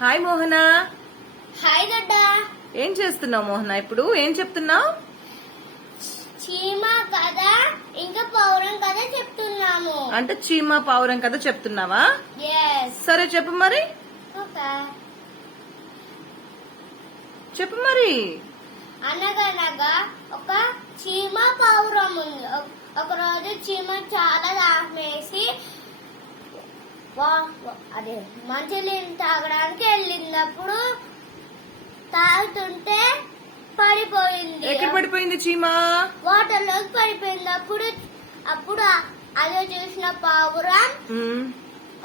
Hi మోహన. Hi గడ్డ. ఏం చేస్తున్నావు మోహన? ఇప్పుడు ఏం చెప్తున్నావు? చీమ కథ ఇంకా పౌరం కథ చెప్తున్నాము. అంటే చీమ పావురం కథ చెప్తున్నావా? సరే చెప్పు మరి. చెప్పు మరి. అనగనగా ఒక చీమ పౌరం ఉంది. ఒక రోజు చీమ చాలా దాహం వేసి అదే మంచినీళ్ళు తాగడానికి వెళ్ళినప్పుడు తాగుతుంటే పడిపోయింది. ఎక్కడ పడిపోయింది చీమ? వాటర్ లోకి పడిపోయింది. అప్పుడు అదే చూసిన పావురం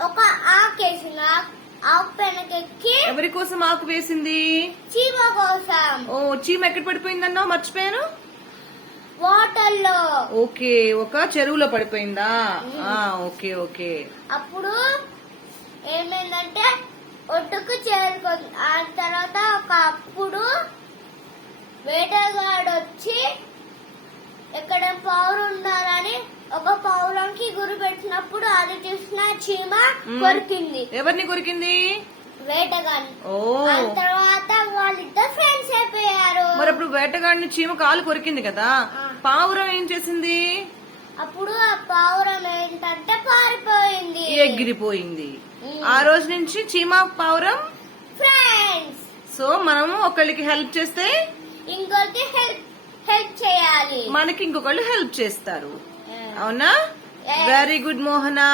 ఒక ఆకేసిన ఆకు పెనకెక్కి. ఎవరి కోసం ఆకు వేసింది? చీమ కోసం. ఓ, చీమ ఎక్కడ పడిపోయిందన్నావు? మర్చిపోయాను. వాటర్ లో. ఓకే, ఒక చెరువులో పడిపోయిందా? Okay okay. అప్పుడు ఏమైందంటే ఒడ్డుకు చేరుకుంది. ఆ తర్వాత అప్పుడు వేటగాడు వచ్చి ఎక్కడ పౌరు ఉన్నారని ఒక పౌరంకి గురి పెట్టినప్పుడు అది చూసిన చీమ కొరికింది. ఎవరిని కొరికింది? వేటగాడిని. ఓ, తర్వాత వాళ్ళిద్దరు ఫ్రెండ్స్ అయిపోయారు. మరి అప్పుడు వేటగాడిని చీమ కాలు కొరికింది కదా, పావురం ఏం చేసింది? అప్పుడు ఆ పావురం ఏంటంటే పారిపోయింది, ఎగిరిపోయింది. ఆ రోజు నుంచి చీమ పావురం ఫ్రెండ్స్. సో మనము ఒకళ్ళకి హెల్ప్ చేస్తే ఇంకొకరికి హెల్ప్ చేయాలి, మనకి ఇంకొకళ్ళు హెల్ప్ చేస్తారు. అవునా? Very good Mohana.